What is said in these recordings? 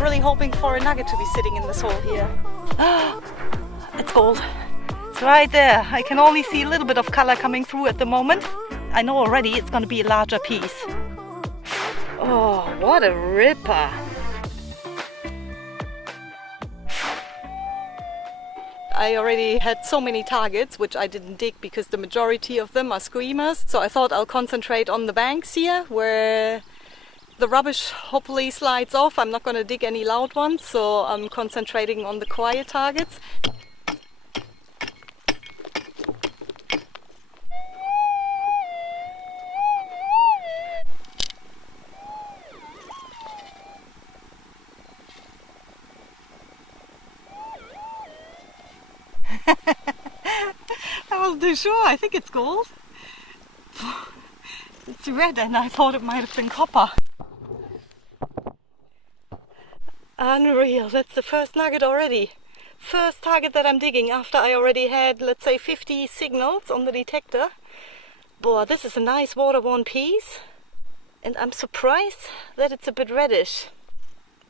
really hoping for a nugget to be sitting in this hole here. It's gold. It's right there. I can only see a little bit of color coming through at the moment. I know already it's going to be a larger piece. Oh, what a ripper. I already had so many targets, which I didn't dig because the majority of them are screamers. So I thought I'll concentrate on the banks here where the rubbish hopefully slides off. I'm not going to dig any loud ones, so I'm concentrating on the quiet targets. I wasn't too sure. I think it's gold. It's red and I thought it might have been copper. Unreal. That's the first nugget already. First target that I'm digging after I already had, let's say, 50 signals on the detector. Boy, this is a nice water-worn piece. And I'm surprised that it's a bit reddish.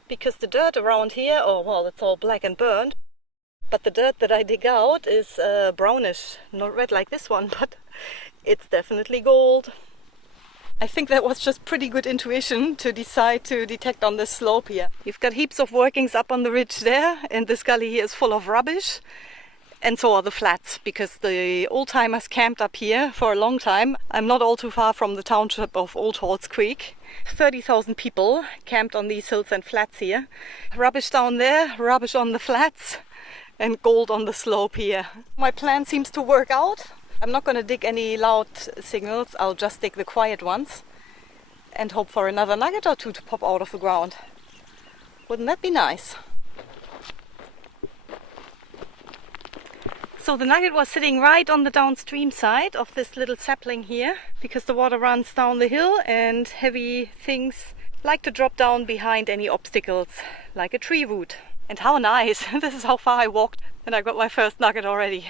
Because the dirt around here, oh well, it's all black and burned. But the dirt that I dig out is brownish, not red like this one, but it's definitely gold. I think that was just pretty good intuition to decide to detect on this slope here. You've got heaps of workings up on the ridge there, and this gully here is full of rubbish. And so are the flats, because the old-timers camped up here for a long time. I'm not all too far from the township of Old Halls Creek. 30,000 people camped on these hills and flats here. Rubbish down there, rubbish on the flats, and gold on the slope here. My plan seems to work out. I'm not going to dig any loud signals, I'll just dig the quiet ones and hope for another nugget or two to pop out of the ground. Wouldn't that be nice? So the nugget was sitting right on the downstream side of this little sapling here, because the water runs down the hill and heavy things like to drop down behind any obstacles, like a tree root. And how nice! This is how far I walked and I got my first nugget already.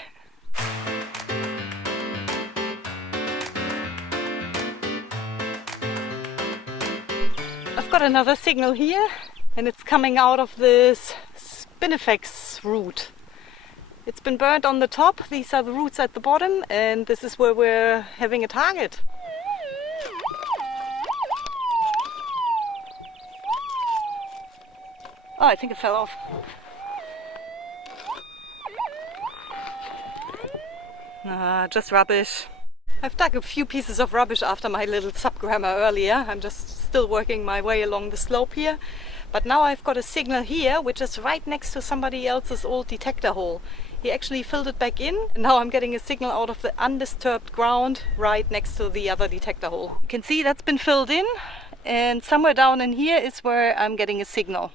I've got another signal here and it's coming out of this spinifex root. It's been burnt on the top, these are the roots at the bottom, and this is where we're having a target. Oh, I think it fell off. Just rubbish. I've dug a few pieces of rubbish after my little subgrammer earlier. I'm just still working my way along the slope here. But now I've got a signal here, which is right next to somebody else's old detector hole. He actually filled it back in, and now I'm getting a signal out of the undisturbed ground right next to the other detector hole. You can see that's been filled in, and somewhere down in here is where I'm getting a signal.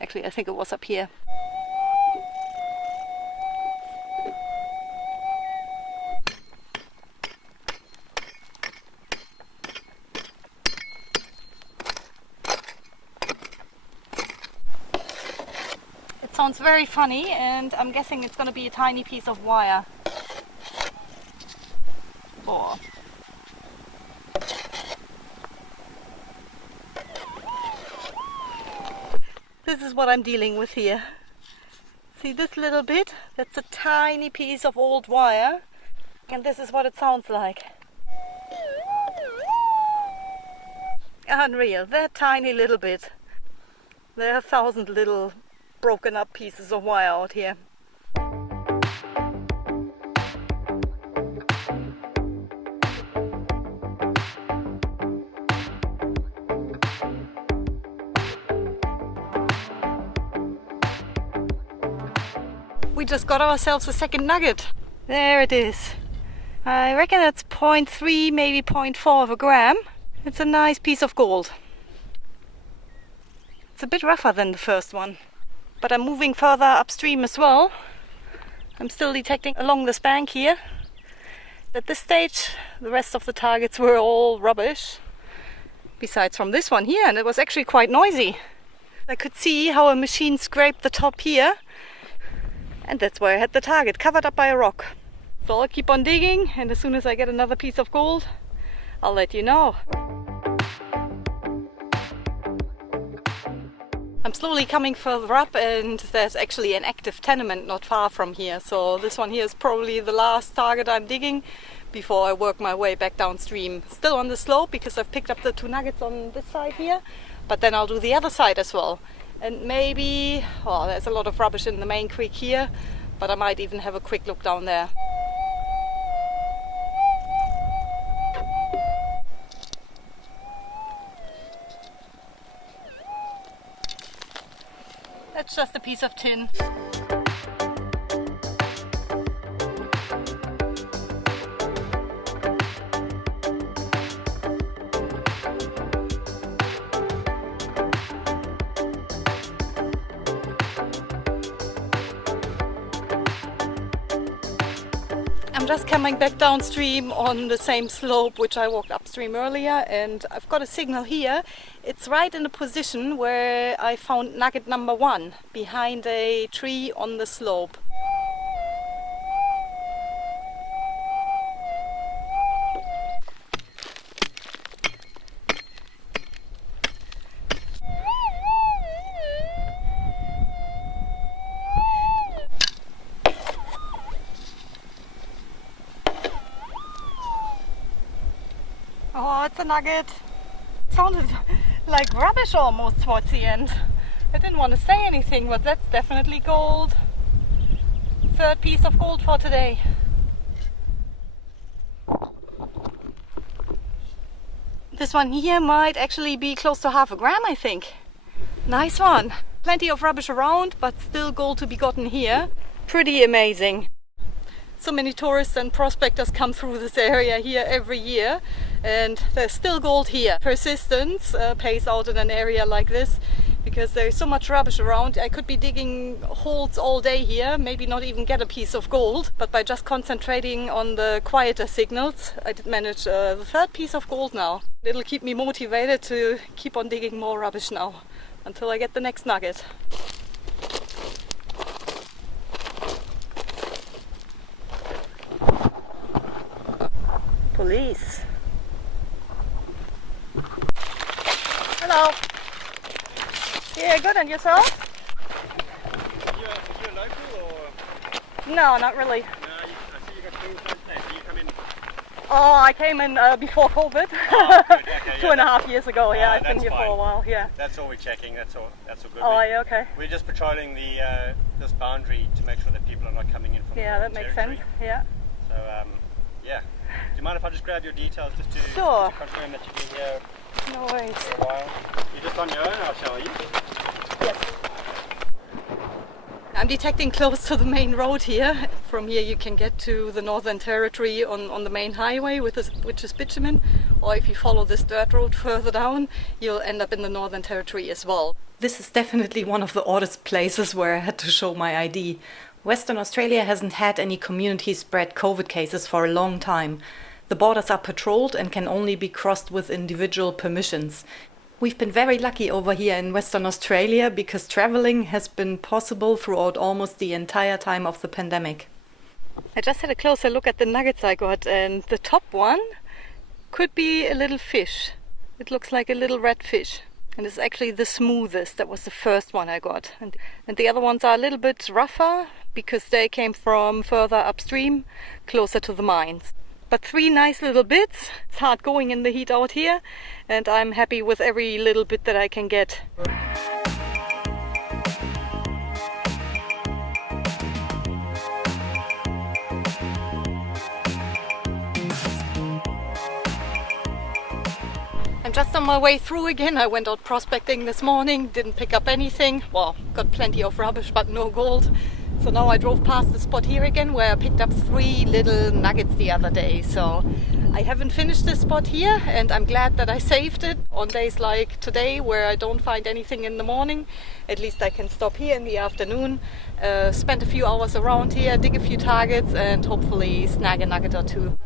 Actually, I think it was up here. It sounds very funny, and I'm guessing it's going to be a tiny piece of wire. Oh. This is what I'm dealing with here. See this little bit? That's a tiny piece of old wire, and this is what it sounds like. Unreal, that tiny little bit. There are 1,000 little broken up pieces of wire out here. We just got ourselves a second nugget. There it is. I reckon it's 0.3, maybe 0.4 of a gram. It's a nice piece of gold. It's a bit rougher than the first one. But I'm moving further upstream as well. I'm still detecting along this bank here. At this stage, the rest of the targets were all rubbish. Besides from this one here, and it was actually quite noisy. I could see how a machine scraped the top here. And that's where I had the target, covered up by a rock. So I'll keep on digging, and as soon as I get another piece of gold, I'll let you know. I'm slowly coming further up, and there's actually an active tenement not far from here. So this one here is probably the last target I'm digging before I work my way back downstream. Still on the slope because I've picked up the 2 nuggets on this side here, but then I'll do the other side as well. And maybe, oh, there's a lot of rubbish in the main creek here, but I might even have a quick look down there. That's just a piece of tin. I'm just coming back downstream on the same slope which I walked upstream earlier, and I've got a signal here. It's right in the position where I found nugget number 1, behind a tree on the slope. Oh, it's a nugget. It sounded like rubbish almost towards the end. I didn't want to say anything, but that's definitely gold. 3rd piece of gold for today. This one here might actually be close to 0.5 gram, I think. Nice one. Plenty of rubbish around, but still gold to be gotten here. Pretty amazing. So many tourists and prospectors come through this area here every year, and there's still gold here. Persistence pays out in an area like this, because there's so much rubbish around. I could be digging holes all day here, maybe not even get a piece of gold, but by just concentrating on the quieter signals, I did manage the 3rd piece of gold now. It'll keep me motivated to keep on digging more rubbish now, until I get the next nugget. Police. Hello. Yeah, good, and yourself? You're local or? No, not really. No, I see you got clean first day, so you come in. Oh, I came in before COVID. Oh, good. Okay, 2.5 years ago, yeah, I've been here fine. for a while, yeah. That's all we're checking, that's all good. Oh, yeah, okay. We're just patrolling the this boundary to make sure that people are not coming in from Yeah, that makes sense, yeah. So, yeah. Do you mind if I just grab your details just to, Sure. to confirm that you've been here No worries. for a while? You're just on your own, or shall you? Yes. I'm detecting close to the main road here. From here you can get to the Northern Territory on the main highway, which is bitumen, or if you follow this dirt road further down, you'll end up in the Northern Territory as well. This is definitely one of the oddest places where I had to show my ID. Western Australia hasn't had any community-spread COVID cases for a long time. The borders are patrolled and can only be crossed with individual permissions. We've been very lucky over here in Western Australia because traveling has been possible throughout almost the entire time of the pandemic. I just had a closer look at the nuggets I got, and the top one could be a little fish. It looks like a little red fish. And it's actually the smoothest. That was the first one I got. And the other ones are a little bit rougher because they came from further upstream, closer to the mines. But 3 nice little bits. It's hard going in the heat out here, and I'm happy with every little bit that I can get. I'm just on my way through again. I went out prospecting this morning, didn't pick up anything. Well, got plenty of rubbish, but no gold. So now I drove past the spot here again where I picked up 3 little nuggets the other day. So I haven't finished this spot here, and I'm glad that I saved it. On days like today where I don't find anything in the morning, at least I can stop here in the afternoon, spend a few hours around here, dig a few targets, and hopefully snag a nugget or 2.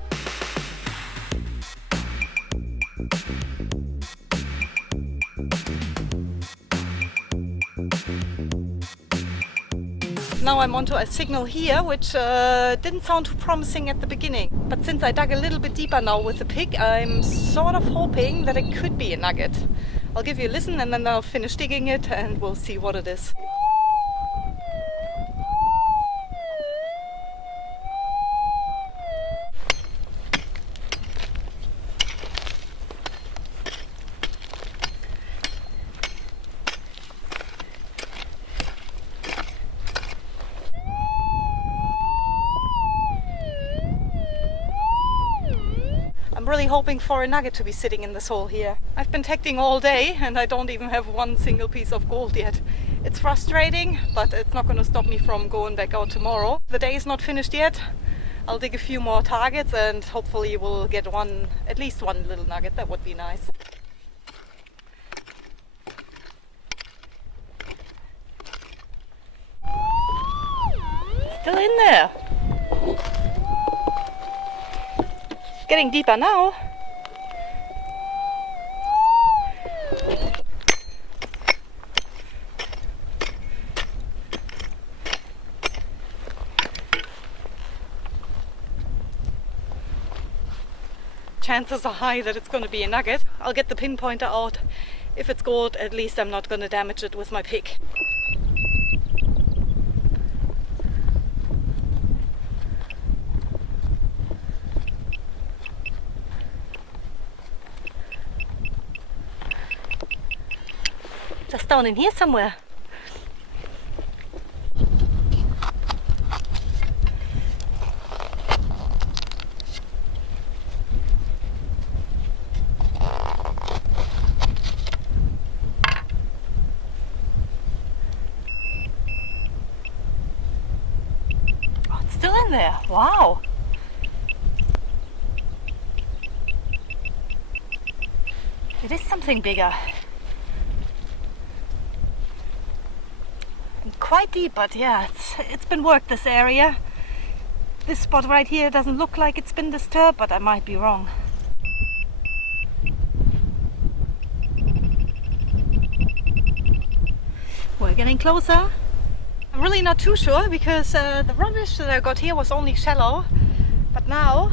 Now I'm onto a signal here, which didn't sound too promising at the beginning. But since I dug a little bit deeper now with the pick, I'm sort of hoping that it could be a nugget. I'll give you a listen and then I'll finish digging it and we'll see what it is. I'm really hoping for a nugget to be sitting in this hole here. I've been testing all day and I don't even have one single piece of gold yet. It's frustrating, but it's not going to stop me from going back out tomorrow. The day is not finished yet. I'll dig a few more targets and hopefully we'll get one, at least one little nugget. That would be nice. Still in there. Getting deeper now. Chances are high that it's going to be a nugget. I'll get the pinpointer out. If it's gold, at least I'm not going to damage it with my pick. Just down in here somewhere. Oh, it's still in there. Wow. It is something bigger. Quite deep, but yeah, it's been worked, this area. This spot right here doesn't look like it's been disturbed, but I might be wrong. We're getting closer. I'm really not too sure because the rubbish that I got here was only shallow, but now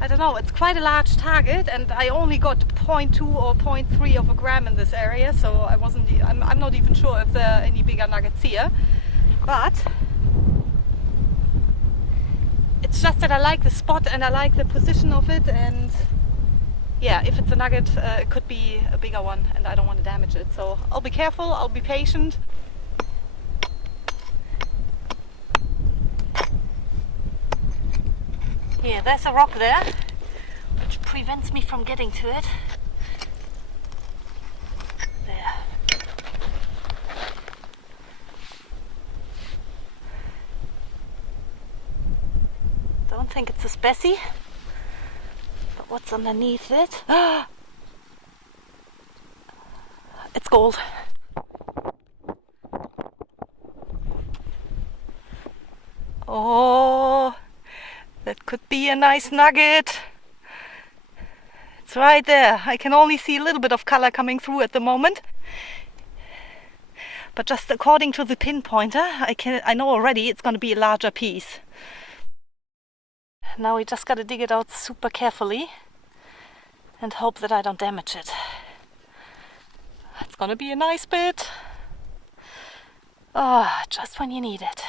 I don't know, it's quite a large target and I only got 0.2 or 0.3 of a gram in this area, so I'm not even sure if there are any bigger nuggets here, but it's just that I like the spot and I like the position of it, and yeah, if it's a nugget, it could be a bigger one and I don't want to damage it, so I'll be careful, I'll be patient. Yeah, there's a rock there, which prevents me from getting to it. There. Don't think it's a specie, but what's underneath it? It's gold. Oh, that could be a nice nugget. It's right there. I can only see a little bit of color coming through at the moment. But just according to the pinpointer, I know already it's going to be a larger piece. Now we just got to dig it out super carefully and hope that I don't damage it. It's going to be a nice bit. Ah, just when you need it.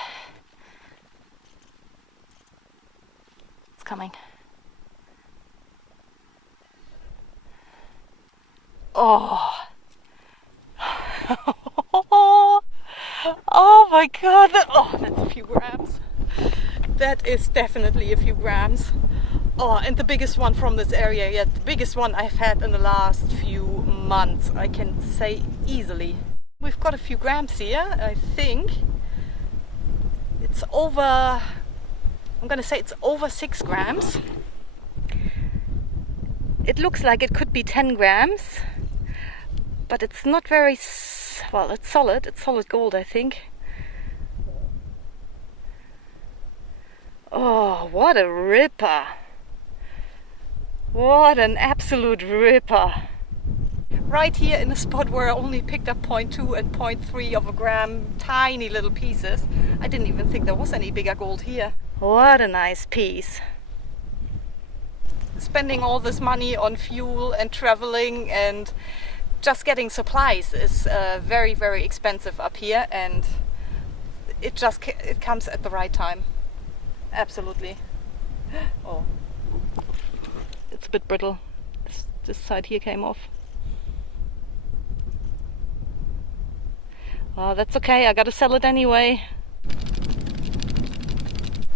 It's coming. Oh. Oh my god, that's a few grams. That is definitely a few grams. Oh, and the biggest one from this area yet. The biggest one I've had in the last few months, I can say easily. We've got a few grams here. I think it's over, I'm gonna say it's over 6 grams. It looks like it could be 10 grams, but it's not very, well, it's solid gold, I think. Oh, what a ripper. What an absolute ripper. Right here in a spot where I only picked up 0.2 and 0.3 of a gram, tiny little pieces. I didn't even think there was any bigger gold here. What a nice piece. Spending all this money on fuel and traveling and just getting supplies is very, very expensive up here, and it comes at the right time. Absolutely. Oh, it's a bit brittle. This side here came off. Oh, that's okay, I gotta sell it anyway.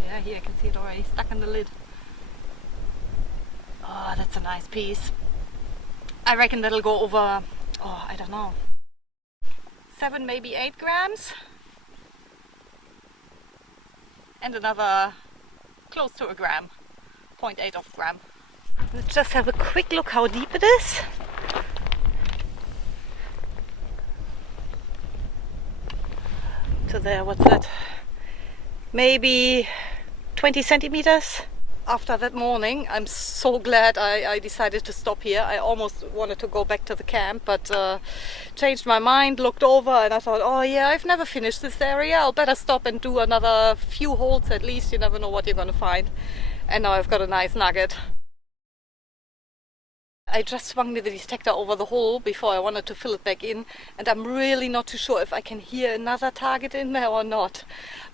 Yeah, here I can see it already stuck in the lid. Oh, that's a nice piece. I reckon that'll go over, oh, I don't know, 7, maybe 8 grams. And another close to a gram, 0.8 of gram. Let's just have a quick look how deep it is. So there, what's that? Maybe 20 centimeters. After that morning, I'm so glad I decided to stop here. I almost wanted to go back to the camp, but changed my mind, looked over, and I thought, oh yeah, I've never finished this area. I'll better stop and do another few holes at least. You never know what you're going to find. And now I've got a nice nugget. I just swung the detector over the hole before I wanted to fill it back in, and I'm really not too sure if I can hear another target in there or not.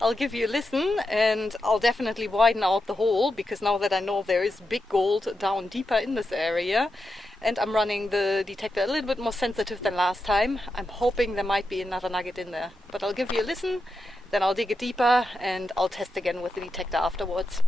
I'll give you a listen, and I'll definitely widen out the hole, because now that I know there is big gold down deeper in this area, and I'm running the detector a little bit more sensitive than last time, I'm hoping there might be another nugget in there. But I'll give you a listen, then I'll dig it deeper, and I'll test again with the detector afterwards.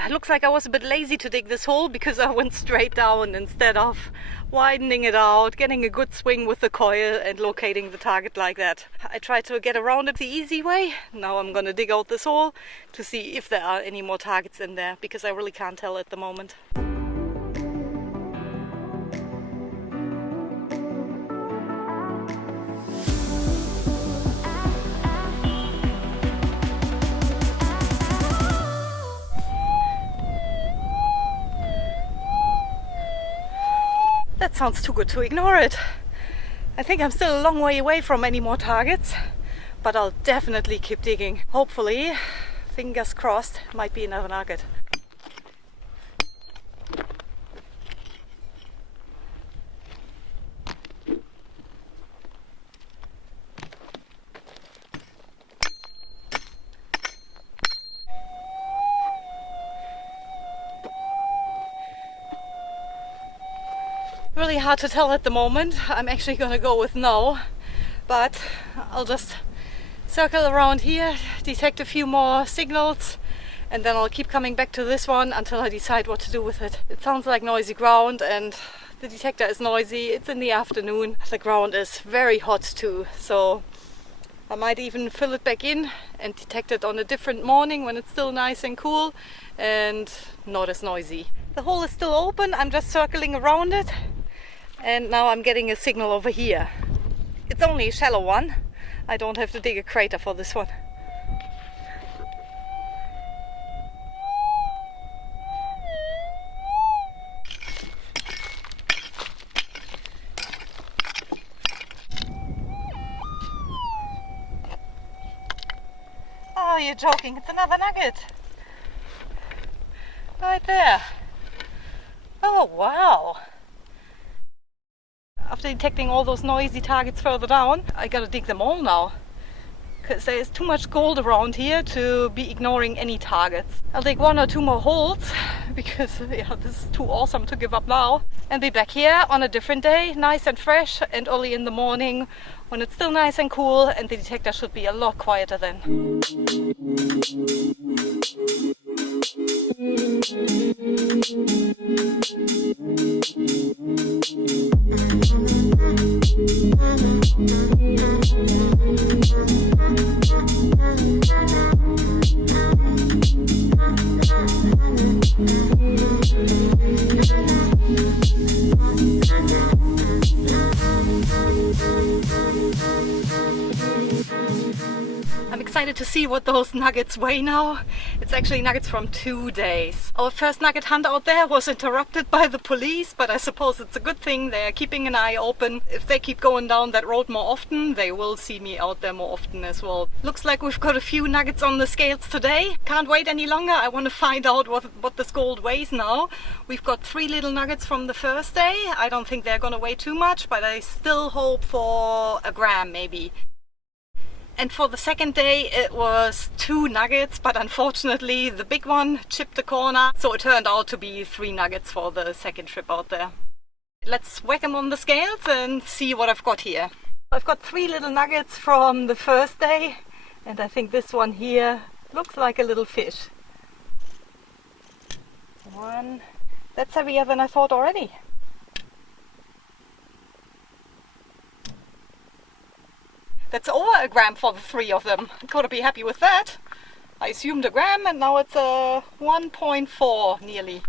It looks like I was a bit lazy to dig this hole, because I went straight down instead of widening it out, getting a good swing with the coil and locating the target like that. I tried to get around it the easy way. Now I'm gonna dig out this hole to see if there are any more targets in there, because I really can't tell at the moment. That sounds too good to ignore it. I think I'm still a long way away from any more targets, but I'll definitely keep digging. Hopefully, fingers crossed, might be another nugget. Really hard to tell at the moment. I'm actually gonna go with no, but I'll just circle around here, detect a few more signals, and then I'll keep coming back to this one until I decide what to do with it. It sounds like noisy ground, and the detector is noisy. It's in the afternoon. The ground is very hot too, so I might even fill it back in and detect it on a different morning when it's still nice and cool and not as noisy. The hole is still open. I'm just circling around it. And now I'm getting a signal over here. It's only a shallow one. I don't have to dig a crater for this one. Oh, you're joking. It's another nugget. Right there. Oh, wow. After detecting all those noisy targets further down, I gotta dig them all now, because there's too much gold around here to be ignoring any targets. I'll dig 1 or 2 more holes, because yeah, this is too awesome to give up now, and be back here on a different day, nice and fresh and early in the morning, when it's still nice and cool, and the detector should be a lot quieter then. I'm excited to see what those nuggets weigh now. It's actually nuggets from 2 days. Our first nugget hunt out there was interrupted by the police, but I suppose it's a good thing. They're keeping an eye open. If they keep going down that road more often, they will see me out there more often as well. Looks like we've got a few nuggets on the scales today. Can't wait any longer. I want to find out what this gold weighs now. We've got 3 little nuggets from the first day. I don't think they're gonna weigh too much, but I still hope for a gram maybe. And for the second day it was 2 nuggets, but unfortunately the big one chipped the corner, so it turned out to be 3 nuggets for the second trip out there. Let's whack them on the scales and see what I've got here. I've got 3 little nuggets from the first day, and I think this one here looks like a little fish. 1. That's heavier than I thought already. That's over a gram for the 3 of them. Gotta be happy with that. I assumed a gram and now it's a 1.4 nearly.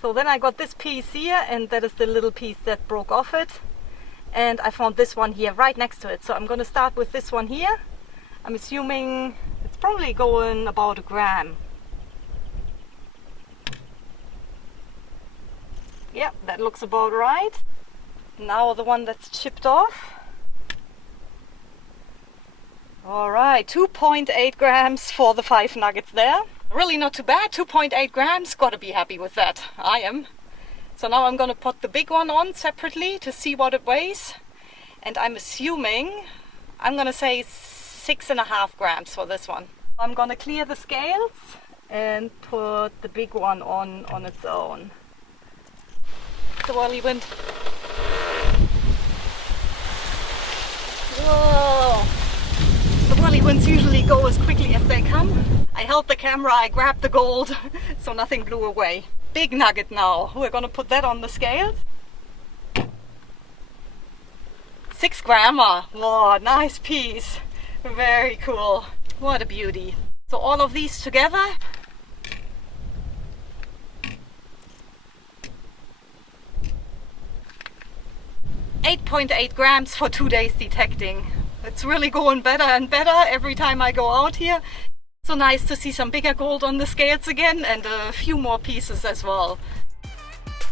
So then I got this piece here, and that is the little piece that broke off it. And I found this one here right next to it. So I'm gonna start with this one here. I'm assuming it's probably going about a gram. Yeah, that looks about right. Now the one that's chipped off. Alright, 2.8 grams for the 5 nuggets there. Really not too bad, 2.8 grams, gotta be happy with that. I am. So now I'm gonna put the big one on separately to see what it weighs. And I'm assuming, I'm gonna say 6.5 grams for this one. I'm gonna clear the scales and put the big one on its own. It's a whirlwind. Whoa! The whirlwinds usually go as quickly as they come. I held the camera, I grabbed the gold, so nothing blew away. Big nugget now. We're gonna put that on the scales. 6 grammer. Whoa, nice piece. Very cool. What a beauty. So all of these together. 8.8 grams for 2 days detecting. It's really going better and better every time I go out here. So nice to see some bigger gold on the scales again, and a few more pieces as well.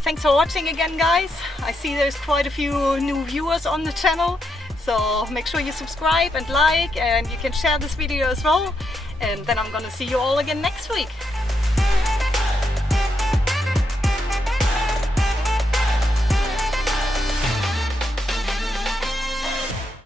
Thanks for watching again, guys. I see there's quite a few new viewers on the channel, so make sure you subscribe and like, and you can share this video as well. And then I'm gonna see you all again next week.